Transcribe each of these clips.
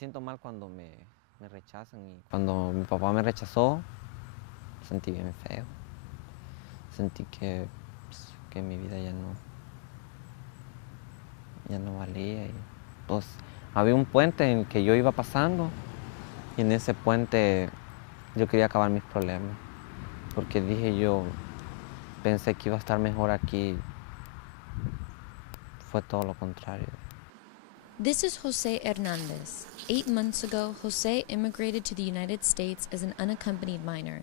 siento mal cuando me rechazan y cuando mi papá me rechazó, sentí bien feo. Sentí que mi vida ya no valía. Y, pues había un puente en el que yo iba pasando y en ese puente yo quería acabar mis problemas. Porque dije yo, pensé que iba a estar mejor aquí. Fue todo lo contrario. This is Jose Hernandez. 8 months ago, Jose immigrated to the United States as an unaccompanied minor.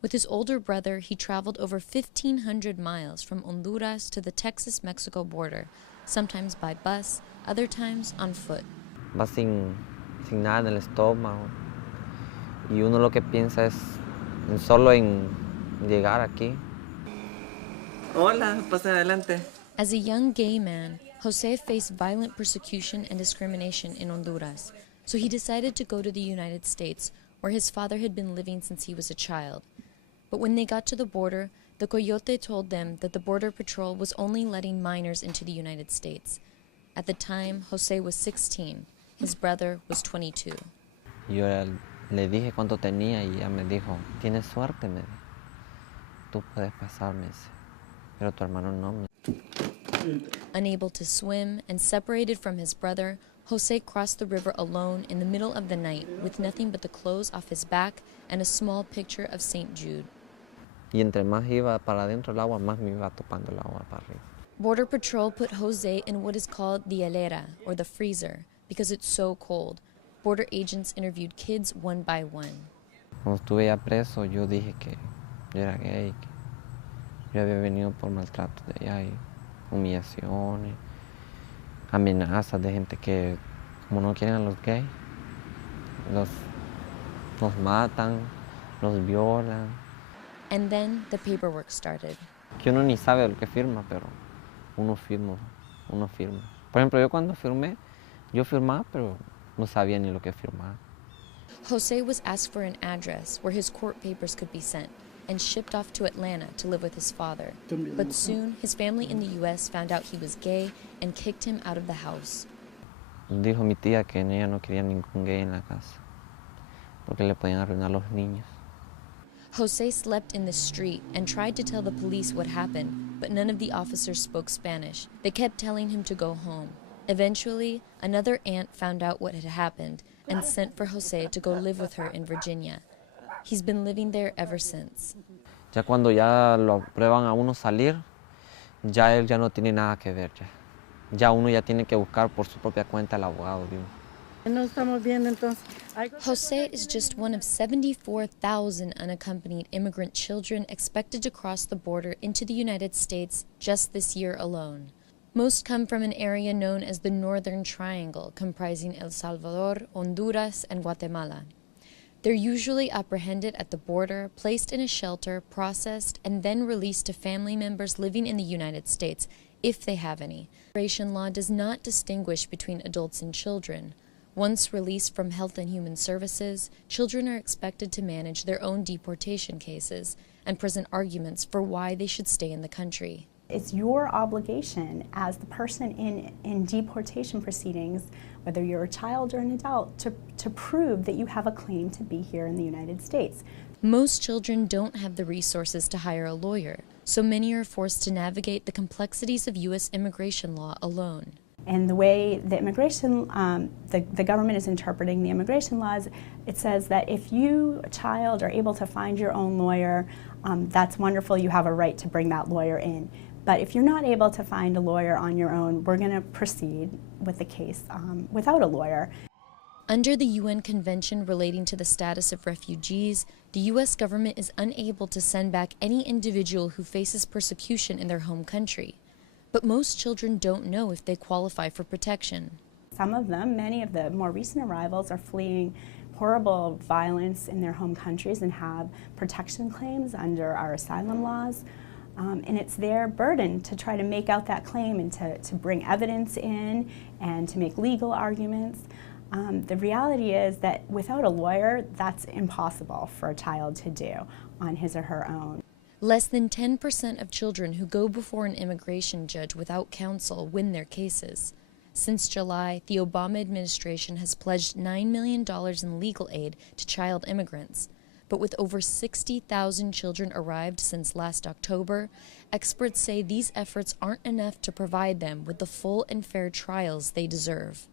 With his older brother, he traveled over 1,500 miles from Honduras to the Texas-Mexico border, sometimes by bus, other times on foot. Va sin nada en el estómago y uno lo que piensa es solo en llegar aquí. Hola, pasa adelante. As a young gay man, Jose faced violent persecution and discrimination in Honduras, so he decided to go to the United States, where his father had been living since he was a child. But when they got to the border, the coyote told them that the Border Patrol was only letting minors into the United States. At the time, Jose was 16. His brother was 22. Yo le dije cuánto tenía y ella me dijo, tienes suerte, me dijo. Tú puedes pasarme, pero tu hermano no. Unable to swim and separated from his brother, Jose crossed the river alone in the middle of the night with nothing but the clothes off his back and a small picture of St. Jude. Y entre más iba para adentro el agua, más me iba topando el agua para arriba. Border Patrol put Jose in what is called the hielera, or the freezer, because it's so cold. Border agents interviewed kids one by one. Cuando estuve ya preso, yo dije que yo era gay, que yo había venido por maltrato de allá y humillaciones, amenazas de gente que, como no quieren a los gays, los matan, los violan. And then the paperwork started. Que uno ni sabe lo que firma, pero uno firma. Por ejemplo, yo cuando firmé, yo firmaba, pero no sabía ni lo que firmaba. Jose was asked for an address where his court papers could be sent and shipped off to Atlanta to live with his father. But soon, his family in the U.S. found out he was gay and kicked him out of the house. Dijo mi tía que ella no quería ningún gay en la casa, porque le podían arruinar los niños. Jose slept in the street and tried to tell the police what happened, but none of the officers spoke Spanish. They kept telling him to go home. Eventually, another aunt found out what had happened and sent for Jose to go live with her in Virginia. He's been living there ever since. Ya cuando ya lo prueban a uno salir, ya él ya no tiene nada que ver. Ya uno ya tiene que buscar por su propia cuenta el abogado. Jose is just one of 74,000 unaccompanied immigrant children expected to cross the border into the United States just this year alone. Most come from an area known as the Northern Triangle, comprising El Salvador, Honduras, and Guatemala. They're usually apprehended at the border, placed in a shelter, processed, and then released to family members living in the United States, if they have any. Immigration law does not distinguish between adults and children. Once released from Health and Human Services, children are expected to manage their own deportation cases and present arguments for why they should stay in the country. It's your obligation as the person in deportation proceedings, whether you're a child or an adult, to prove that you have a claim to be here in the United States. Most children don't have the resources to hire a lawyer, so many are forced to navigate the complexities of U.S. immigration law alone. And the way the the government is interpreting the immigration laws, it says that if you, a child, are able to find your own lawyer, that's wonderful, you have a right to bring that lawyer in. But if you're not able to find a lawyer on your own, we're going to proceed with the case without a lawyer. Under the UN Convention relating to the status of refugees, the U.S. government is unable to send back any individual who faces persecution in their home country. But most children don't know if they qualify for protection. Some of them, many of the more recent arrivals, are fleeing horrible violence in their home countries and have protection claims under our asylum laws. And it's their burden to try to make out that claim and to bring evidence in and to make legal arguments. The reality is that without a lawyer, that's impossible for a child to do on his or her own. Less than 10% of children who go before an immigration judge without counsel win their cases. Since July, the Obama administration has pledged $9 million in legal aid to child immigrants. But with over 60,000 children arrived since last October, experts say these efforts aren't enough to provide them with the full and fair trials they deserve.